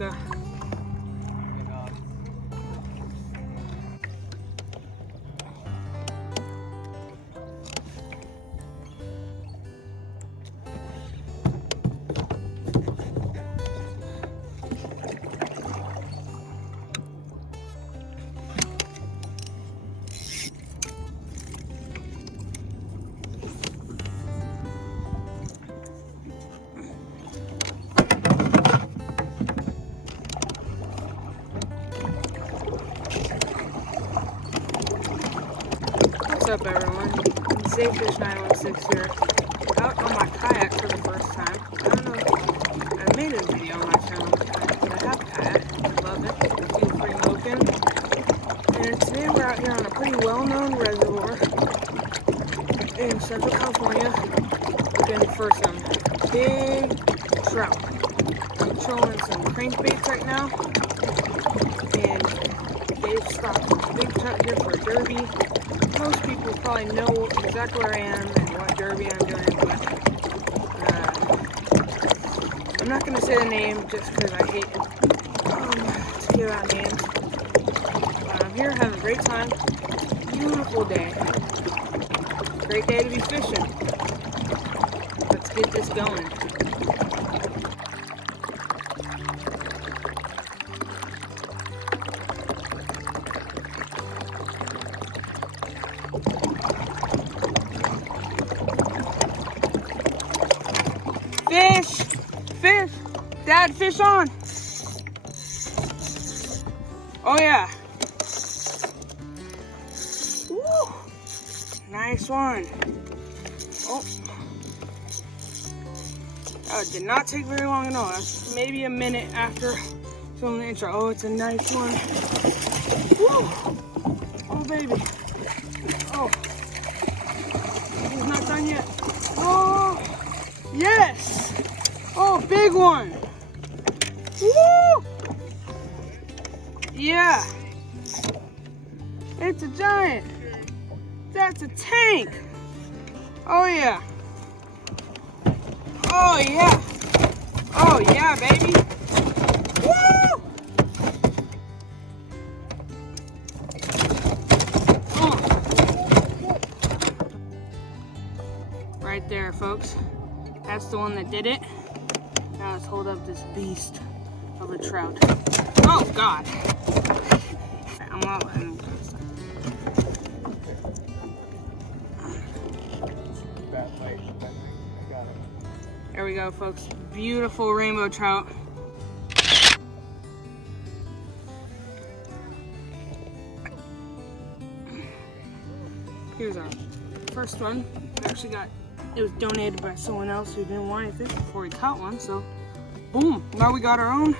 Luca. What's up, everyone? Safe Fish 916 here, out on my kayak for the first time. I don't know if I've made a video on my channel on kayak, but I have kayak. I love it. It feels pretty open. And today we're out here on a pretty well-known reservoir in Central California, looking for some big trout. I'm trolling some crankbaits right now, and they've stopped big trout here for a derby. Most people probably know exactly where I am and what derby I'm doing, but I'm not going to say the name just because I hate to give out names. But I'm here having a great time. Beautiful day. Great day to be fishing. Let's get this going. Fish! Fish! Dad, fish on! Oh yeah! Woo! Nice one! Oh! That did not take very long at all. That's maybe a minute after filming the intro. Oh, it's a nice one. Woo! Oh baby! Oh! He's not done yet. Oh! Yes! Oh, big one! Woo! Yeah! It's a giant! That's a tank! Oh yeah! Oh yeah! Oh yeah, baby! Woo! Oh. Right there, folks. That's the one that did it. Now let's hold up this beast of a trout. Oh God! I'm not letting him go. There we go, folks. Beautiful rainbow trout. Here's our first one. We actually got. It was donated by someone else who didn't want any fish before he caught one, so boom, now we got our own.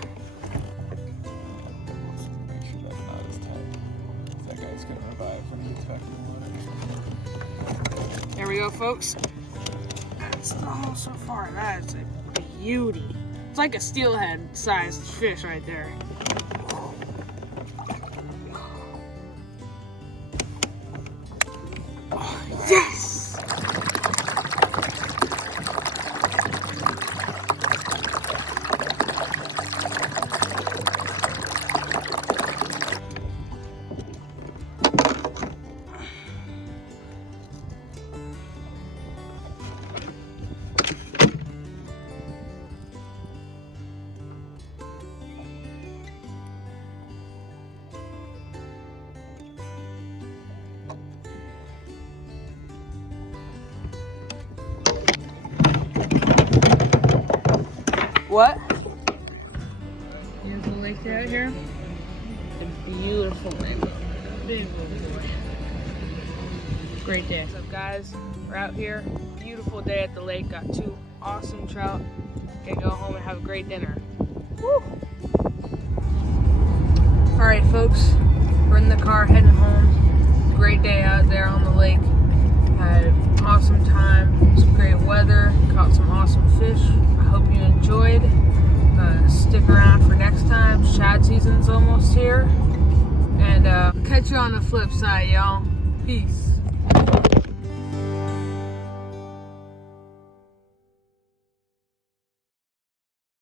Make sure that's not as tight. That guy's gonna revive when he's back in the water. There we go, folks. That's the haul so far. That is a beauty. It's like a steelhead sized fish right there. Oh, yes! What? Here's the lake out here. A beautiful lake. Big little boy. Great day. What's up, guys? We're out here. Beautiful day at the lake. Got 2 awesome trout. Gonna go home and have a great dinner. Woo! Alright, folks. We're in the car heading home. Great day out there on the lake. Had an awesome time. Some great weather. Caught some awesome fish. I hope you enjoyed. Stick around for next time. Shad season's almost here. And catch you on the flip side, y'all. Peace.